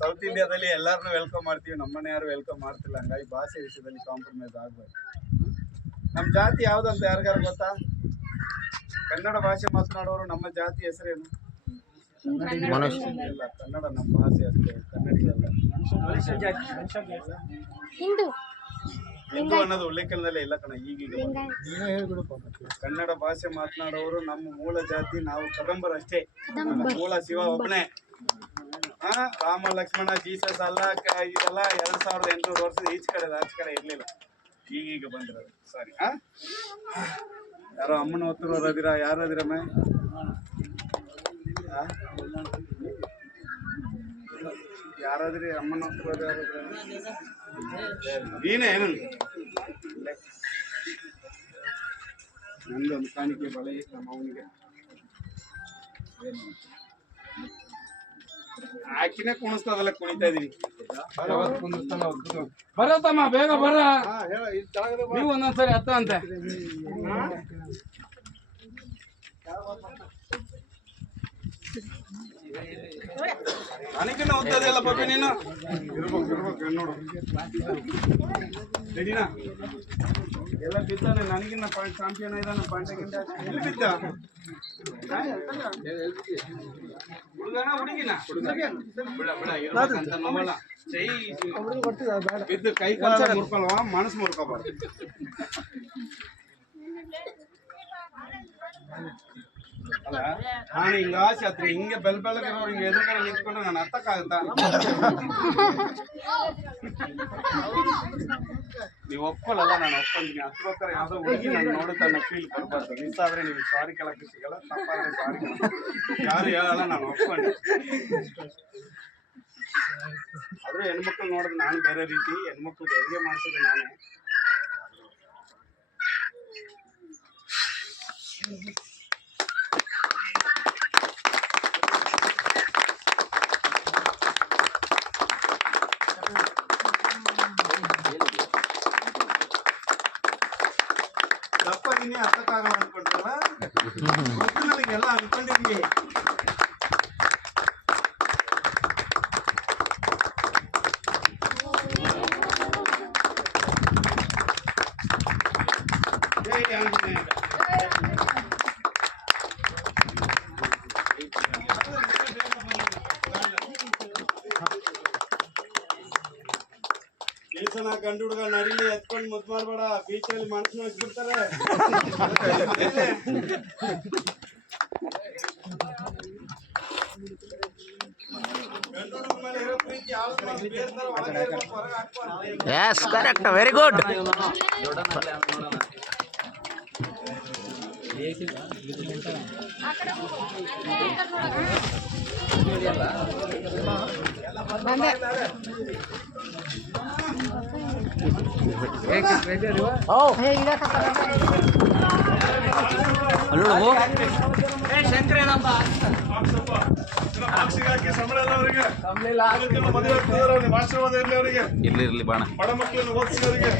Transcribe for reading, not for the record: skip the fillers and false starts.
South ಇಂಡಿಯಾದಲ್ಲಿ ಎಲ್ಲರನ್ನೂ welcome ಮಾಡ್ತೀವಿ, ನಮ್ಮನ್ನ ಯಾರು ವೆಲ್ಕಮ್ ಮಾಡ್ತಿಲ್ಲ. ಹಂಗಾಗಿ ಭಾಷೆ ವಿಷಯದಲ್ಲಿ ಕಾಂಪ್ರಮೈಸ್ ಆಗ್ಬಾರ್ದು. ನಮ್ಮ ಜಾತಿ ಯಾವುದಂತ ಯಾರಿಗಾರು ಗೊತ್ತಾ? ಕನ್ನಡ ಭಾಷೆ ಮಾತನಾಡೋರು ನಮ್ಮ ಜಾತಿ ಹೆಸರೇನು? ಇಲ್ಲ, ಕನ್ನಡ ನಮ್ಮ ಭಾಷೆ ಅಷ್ಟೇ, ಕನ್ನಡಿಗಲ್ಲ. ಹಿಂದೂ ಅನ್ನೋದು ಉಲ್ಲೇಖನದಲ್ಲೇ ಇಲ್ಲ ಕಣ. ಈಗೀಗ ಕನ್ನಡ ಭಾಷೆ ಮಾತನಾಡೋರು ನಮ್ಮ ಮೂಲ ಜಾತಿ, ನಾವು ಕದಂಬರು ಅಷ್ಟೇ. ಮೂಲ ಶಿವ ಒಬ್ಬನೇ. ರಾಮ ಲಕ್ಷ್ಮಣ ಜೀಸಸ್ ಅಲ್ಲ, ಇದೆಲ್ಲ 2800 ವರ್ಷದ ಈಚೆ ಕಡೆ ಆಚೆ ಕಡೆ ಇರ್ಲಿಲ್ಲ, ಈಗೀಗ ಬಂದಿರೋದು. ಸಾರಿ. ಯಾರೋ ಅಮ್ಮನ ಹೊತ್ತರೋರು ಅದಿರ? ಯಾರು ಅದಿರಮ್ಮ? ಯಾರಾದ್ರಿ ಅಮ್ಮನ ಹೊತ್ತರೋದು? ಯಾರಾದ್ರ? ನೀನೇ ಏನು? ನಂದೊಂದು ಕಾಣಿಕೆ ಬಳೆ ನಮ್ಮ ಅವನಿಗೆ ಆಕಿನೇ ಕುಣಿಸ್ತದಲ್ಲ, ಕುಣಿತಾ ಇದೀನಿ. ಬರತ್ತಮ್ಮ, ಬೇಗ ಬರ. ನೀವು ಒಂದೊಂದ್ಸರಿ ಹತ್ತ ಅಂತೆ. ನನಗಿನ್ನ ಓದ್ತದೆಯಲ್ಲ ಪಾಪಿ ನೀನು. ಇರ್ಬೇಕು ನೋಡು. ರೆಡಿನಾ? ಎಲ್ಲ ಬಿದ್ದಾನೆ. ನನಗಿನ್ನ ಚಾಂಪಿಯನ್ ಇದ್ದಾನೆ. ಪಾಂಡಗಿಂತ ಎಲ್ಲಿ ಬಿದ್ದ? ಹುಡುಗನ ಹುಡುಗಿನ? ಬಿದ್ದು ಕೈ ಕಾಲ ಮುರ್ಕೊಲ್ವಾ, ಮನಸ್ಸು ಮುರ್ಕೋಬಾರ್ದು. ಅಲ್ಲ, ನಾನು ಹಿಂಗ ಆಸೆ ಹತ್ರ ಹಿಂಗೆ ಬೆಳಗಿರೋರು ಹಿಂಗೆ ಎದುರುಗಡೆ ನಿಂತ್ಕೊಂಡ್ರೆ ನಾನು ಹತ್ತಕ್ಕಾಗತ್ತಾ? ನೀವು ಒಪ್ಕೊಳ್ಳಲ್ಲ, ನಾನು ಒಪ್ಕೊಂತೀನಿ. ಹತ್ರ ಯಾವ್ದೋ ಹುಡುಗಿ ನಾನು ನೋಡುತ್ತೆ ಅನ್ನೋ ಫೀಲ್ ಬರಬಾರ್ದು. ಮಿಸ್ ಆದ್ರೆ ನೀವು ಸಾರಿ ಕೇಳಕ್ಕೆ ಸಿಗಲ್ಲ, ತಪ್ಪಾದ್ರೆ ಸಾರಿ ಯಾರು ಹೇಳಲ್ಲ, ನಾನು ಒಪ್ಕೊಂಡೆ. ಆದ್ರೆ ಹೆಣ್ಮಕ್ಳು ನೋಡಿದ್ರೆ ನಾನು ಬೇರೆ ರೀತಿ, ಹೆಣ್ಮಕ್ಳು ಹೆರಿಗೆ ಮಾಡಿಸಿದ್ರೆ ನಾನೇ. ದಪ್ಪದಿನಿ ಹತ್ತಕ್ಕಾಗಲ್ಲ ಅನ್ಕೊಂಡ್ರಲ್ಲ, ಗೊತ್ತು ನನಗೆಲ್ಲ ಅನ್ಕೊಂಡಿದ್ವಿ. ಕೆಲಸನ ಗಂಡು ಹುಡುಗ ನಡಿಲಿ, ಎತ್ಕೊಂಡು ಮುದ್ದು ಮಾಡ್ಬೇಡ. ಬೀಚಲ್ಲಿ ಮನಸ್ಸು ನೋಡ್ಬಿಡ್ತಾರೆ. Yes, correct, very good. ಇರ್ಲಿ ಬಾಣ. ಬಡ ಮಕ್ಕಳನ್ನು ಓದಿಸಿ ಅವರಿಗೆ